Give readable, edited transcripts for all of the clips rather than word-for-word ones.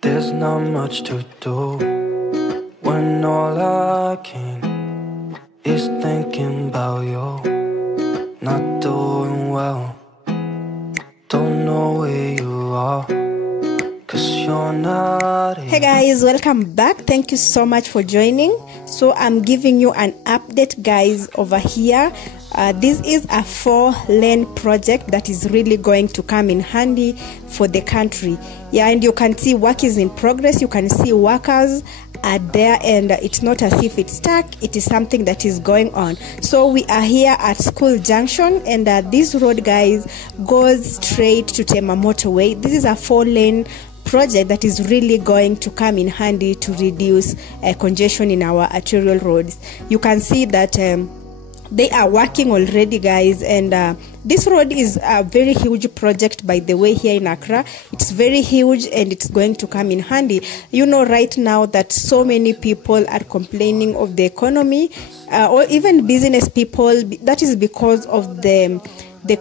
There's not much to do when all I can is thinking about you. Not doing well, don't know where you are, 'cause you're not here. Hey guys, welcome back. Thank you so much for joining. So I'm giving you an update, guys, over here. This is a 4-lane project that is really going to come in handy for the country. Yeah, and you can see work is in progress. You can see workers are there, and it's not as if it's stuck. It is something that is going on. So we are here at School Junction, and this road, guys, goes straight to Tema Motorway. This is a 4-lane project that is really going to come in handy to reduce congestion in our arterial roads. You can see that they are working already, guys, and this road is a very huge project, by the way, here in Accra. It's very huge, and it's going to come in handy. You know, right now that so many people are complaining of the economy, or even business people. That is because of the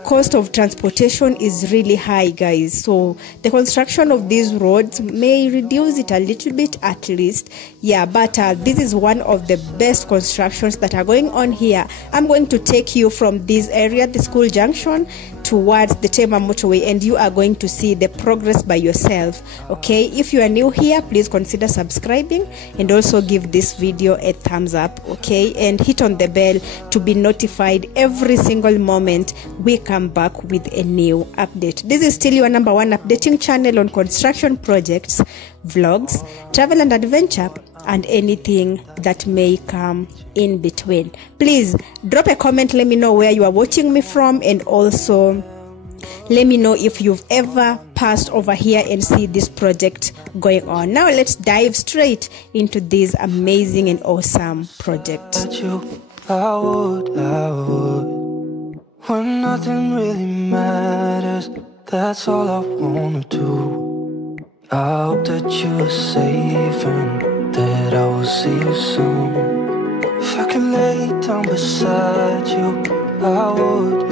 cost of transportation is really high, guys. So the construction of these roads may reduce it a little bit, at least. Yeah, but this is one of the best constructions that are going on here. I'm going to take you from this area, the School Junction, towards the Tema Motorway, and you are going to see the progress by yourself. Okay, if you are new here, please consider subscribing and also give this video a thumbs up. Okay, and hit on the bell to be notified every single moment we come back with a new update. This is still your #1 updating channel on construction projects, vlogs, travel and adventure, and anything that may come in between. Please drop a comment. Let me know where you are watching me from, and also let me know if you've ever passed over here and see this project going on. Now let's dive straight into this amazing and awesome project. I would, when nothing really matters, that's all I wanna do. I hope that you are safe and that I will see you soon. If I could lay down beside you, I would.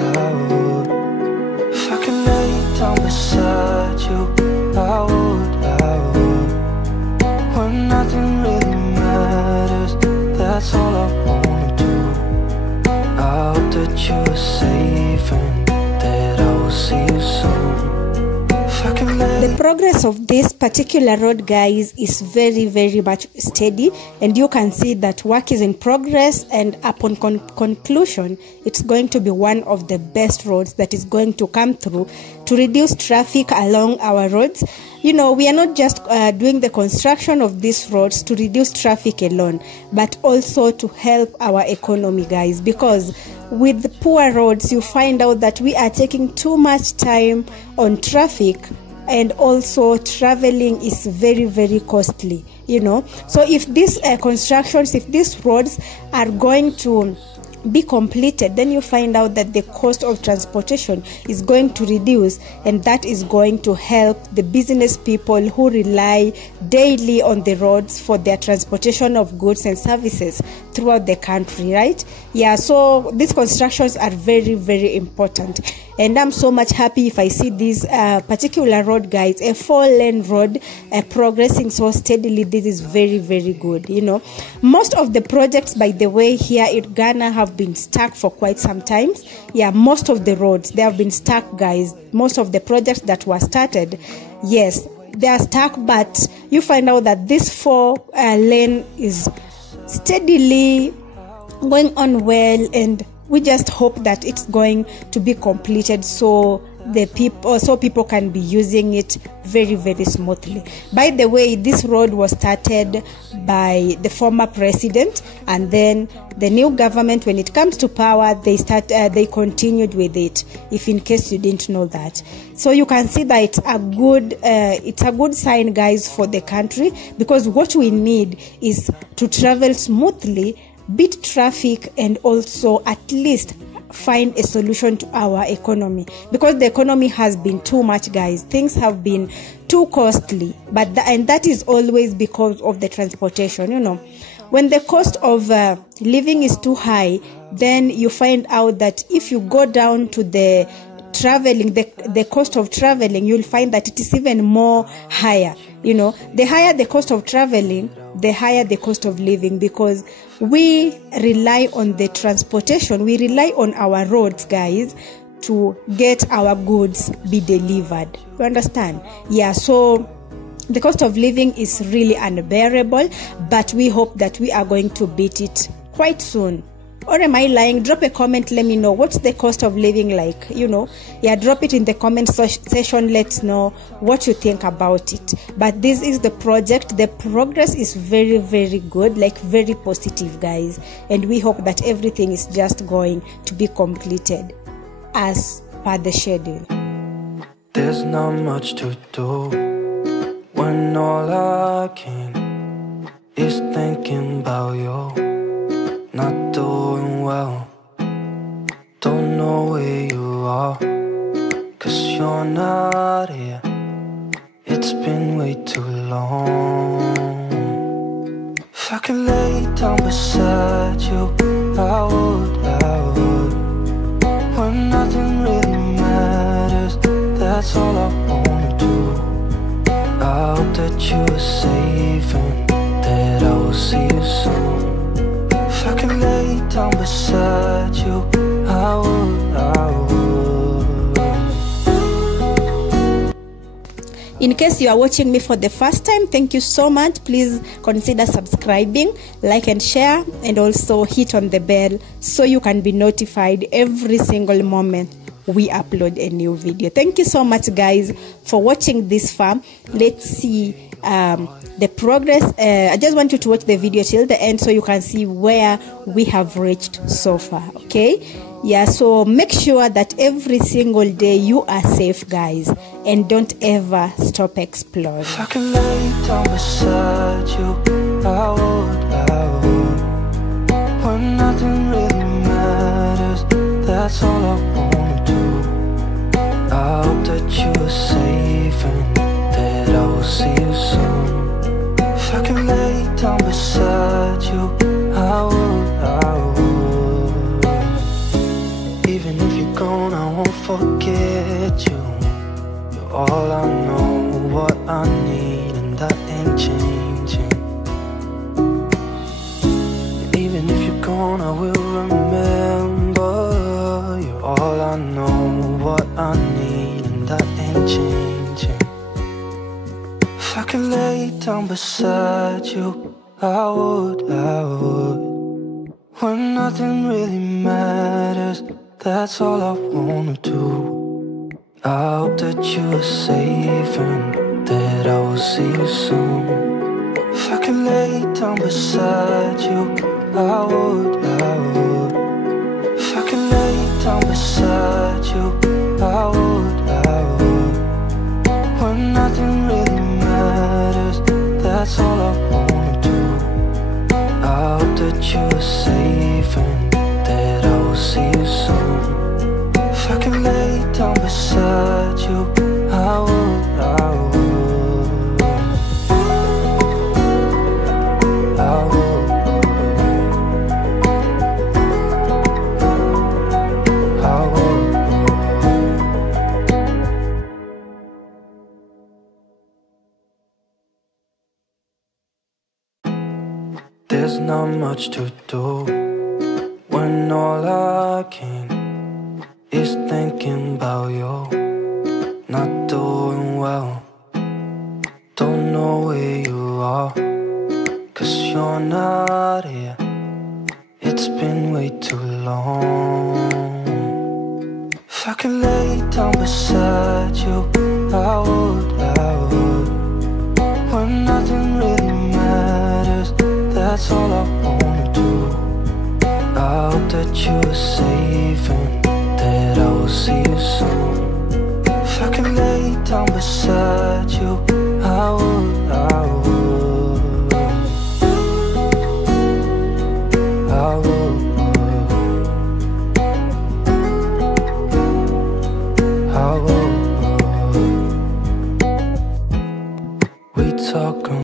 If I could lay down beside you, I would. When nothing really matters, that's all I wanna do. I hope that you are safe and that I will see you soon. The progress of this particular road, guys, is very, very much steady, and you can see that work is in progress, and upon conclusion, it's going to be one of the best roads that is going to come through to reduce traffic along our roads. You know, we are not just doing the construction of these roads to reduce traffic alone, but also to help our economy, guys, because with the poor roads, you find out that we are taking too much time on traffic, and also traveling is very, very costly, you know. So if these constructions, if these roads are going to be completed, then you find out that the cost of transportation is going to reduce, and that is going to help the business people who rely daily on the roads for their transportation of goods and services throughout the country, right? Yeah, so these constructions are very, very important, and I'm so much happy if I see this particular road, guys, a 4-lane road progressing so steadily. This is very, very good. You know, most of the projects, by the way, here in Ghana have been stuck for quite some time. Yeah, most of the roads, they have been stuck, guys. Most of the projects that were started, yes, they are stuck, but you find out that this 4-lane is steadily going on well, and we just hope that it's going to be completed so people can be using it very, very smoothly. By the way, this road was started by the former president, and then the new government, when it comes to power, they continued with it, if in case you didn't know that. So you can see that it's a good sign, guys, for the country, because what we need is to travel smoothly, beat traffic, and also at least find a solution to our economy, because the economy has been too much, guys. Things have been too costly, and that is always because of the transportation. You know, when the cost of living is too high, then you find out that if you go down to the traveling, the cost of traveling, you'll find that it is even more higher. The higher the cost of traveling, the higher the cost of living, because we rely on the transportation, we rely on our roads, guys, to get our goods be delivered. You understand? Yeah, so the cost of living is really unbearable, but we hope that we are going to beat it quite soon. Or am I lying? Drop a comment, let me know what's the cost of living like. Drop it in the comment section. Let's know what you think about it. But this is the project. The progress is very, very good, like very positive, guys, and we hope that everything is just going to be completed as per the schedule. There's not much to do when all I can is thinking about you. Not doing well, don't know where you are, 'cause you're not here. It's been way too long. If I could lay down beside you, I would. When nothing really matters, that's all I wanna do. I hope that you are safe and that I will see you soon. If I can lay down beside you, I would. In case you are watching me for the first time, thank you so much. Please consider subscribing, like and share, and also hit on the bell so you can be notified every single moment we upload a new video. Thank you so much, guys, for watching this far. Let's see the progress. I just want you to watch the video till the end so you can see where we have reached so far. Okay, yeah, so make sure that every single day you are safe, guys, and don't ever stop exploring. If I can lay down beside you, I would. When nothing really matters, that's all I wanna do. I hope that you are safe and that I will see you soon. If I can lay down beside you, I would. Even if you're gone, I won't forget you. You're all I know, what I need, and that ain't changing. And even if you're gone, I will remember. You're all I know, what I need, and that ain't changing. If I could lay down beside you, I would. When nothing really matters, that's all I wanna do. I hope that you are safe and that I will see you soon. If I could lay down beside you, I would. If I could lay down beside you, I would. When nothing really matters, that's all I wanna do. I hope that you are safe and that I will see you soon. If I can lay down beside you, I would. There's not much to do when all I can is thinking about you. Not doing well, don't know where you are, 'cause you're not here. It's been way too long. If I could lay down beside you, I would. When nothing really matters, that's all I wanna do. I hope that you are safe and that I will see you soon. If I can lay down beside you, I would.